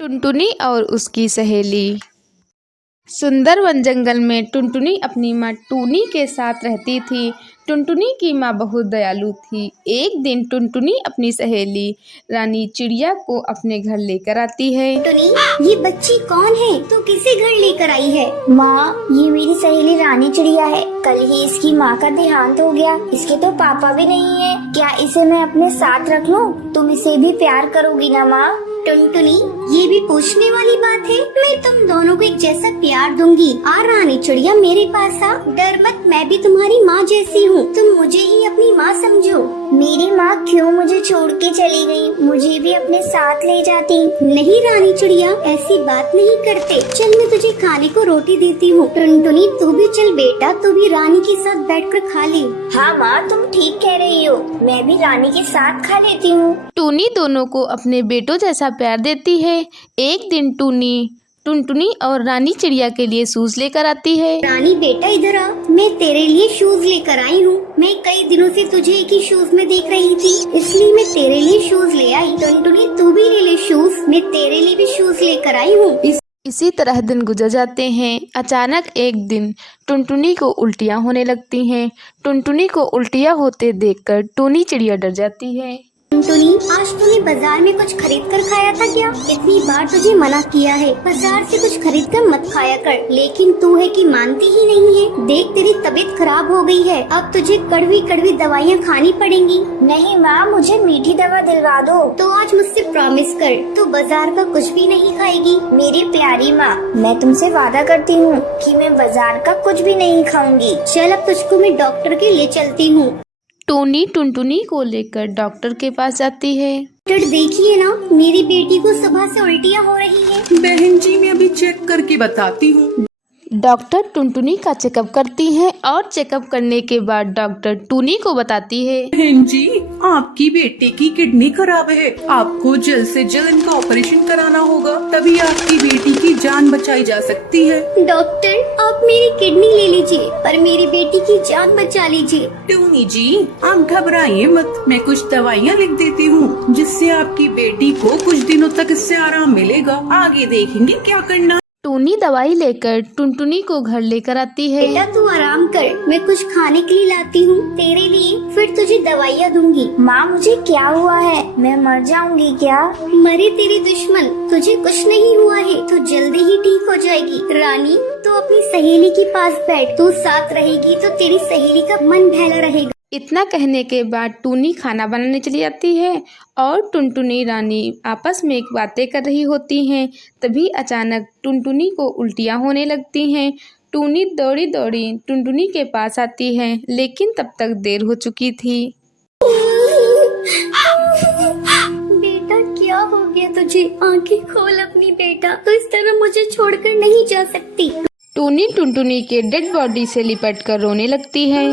टुनटुनी और उसकी सहेली। सुंदर वन जंगल में टुनटुनी अपनी माँ टूनी के साथ रहती थी। टुनटुनी की माँ बहुत दयालु थी। एक दिन टुनटुनी अपनी सहेली रानी चिड़िया को अपने घर लेकर आती है। टुनी, ये बच्ची कौन है? तू किसे घर लेकर आई है? माँ, ये मेरी सहेली रानी चिड़िया है। कल ही इसकी माँ का देहांत हो गया। इसके तो पापा भी नहीं है। क्या इसे मैं अपने साथ रख लूँ? तुम इसे भी प्यार करोगी ना माँ? टुनटुनी, ये भी पूछने वाली बात है। मैं तुम दोनों को एक जैसा प्यार दूंगी। आ रानी चिड़िया, मेरे पास आ। डर मत, मैं भी तुम्हारी माँ जैसी हूँ। तुम मुझे ही अपनी माँ समझो। मेरी माँ क्यों मुझे छोड़ के चली गई? मुझे भी अपने साथ ले जाती। नहीं रानी चिड़िया, ऐसी बात नहीं करते। चल, मैं तुझे खाने को रोटी देती हूँ। टुनटुनी, तू भी चल बेटा, तू भी रानी के साथ बैठकर खा ले। हाँ माँ, तुम ठीक कह रही हो। मैं भी रानी के साथ खा लेती हूँ। टूनी दोनों को अपने बेटों जैसा प्यार देती है। एक दिन टूनी टुनटुनी और रानी चिड़िया के लिए शूज लेकर आती है। रानी बेटा, इधर आ। मैं तेरे लिए शूज लेकर आई हूँ। मैं कई दिनों से तुझे एक ही शूज में देख रही थी, इसलिए मैं तेरे लिए शूज ले आई। टुनटुनी, तू भी ले ले शूज। मैं तेरे लिए भी शूज लेकर आई हूँ। इसी तरह दिन गुजर जाते हैं। अचानक एक दिन टुनटुनी को उल्टियाँ होने लगती हैं। टुनटुनी को उल्टियाँ होते देखकर टूनी चिड़िया डर जाती है। टुनटुनी, आज तूने बाजार में कुछ खरीद कर खाया था क्या? इतनी बार तुझे मना किया है, बाजार से कुछ खरीद कर मत खाया कर, लेकिन तू है कि मानती ही नहीं है। देख, तेरी तबीयत खराब हो गई है। अब तुझे कड़वी कड़वी दवाइयाँ खानी पड़ेंगी। नहीं माँ, मुझे मीठी दवा दिलवा दो। तो आज मुझसे प्रॉमिस कर, तू बाजार का कुछ भी नहीं खाएगी। मेरी प्यारी माँ, मैं तुमसे वादा करती हूँ कि मैं बाजार का कुछ भी नहीं खाऊंगी। चल, अब तुझको मैं डॉक्टर के ले चलती हूँ। टूनी टुनटुनी को लेकर डॉक्टर के पास जाती है। डॉक्टर, देखिए ना, मेरी बेटी को सुबह से उल्टियाँ हो रही है। बहन जी, मैं अभी चेक करके बताती हूँ। डॉक्टर टुनटुनी का चेकअप करती है और चेकअप करने के बाद डॉक्टर टूनी को बताती है। बहन जी, आपकी बेटे की किडनी खराब है। आपको जल्द से जल्द इनका ऑपरेशन कराना होगा, तभी आपकी बेटी की जान बचाई जा सकती है। डॉक्टर, आप मेरी किडनी ले लीजिए, पर मेरी बेटी की जान बचा लीजिए। टूनी जी, आप घबराइए मत। मैं कुछ दवाइयाँ लिख देती हूँ, जिससे आपकी बेटी को कुछ दिनों तक इससे आराम मिलेगा। आगे देखेंगे क्या करना। टूनी दवाई लेकर टुनटुनी को घर लेकर आती है। बेटा, तू आराम कर, मैं कुछ खाने के लिए लाती हूँ तेरे लिए, फिर तुझे दवाइयाँ दूंगी। माँ, मुझे क्या हुआ है? मैं मर जाऊंगी क्या? मरे तेरे दुश्मन, तुझे कुछ नहीं हुआ है, तू जल्दी ही ठीक हो जाएगी। रानी, तू अपनी सहेली के पास बैठ। तू साथ रहेगी तो तेरी सहेली का मन बहला रहेगा। इतना कहने के बाद टूनी खाना बनाने चली जाती है और टुनटुनी रानी आपस में एक बातें कर रही होती हैं। तभी अचानक टुनटुनी को उल्टियाँ होने लगती हैं। टूनी दौड़ी दौड़ी टुनटुनी के पास आती है, लेकिन तब तक देर हो चुकी थी। बेटा, क्या हो गया तुझे? आंखें खोल अपनी बेटा, तो इस तरह मुझे छोड़कर नहीं जा सकती। टूनी टुनटुनी के डेड बॉडी से लिपट कर रोने लगती है।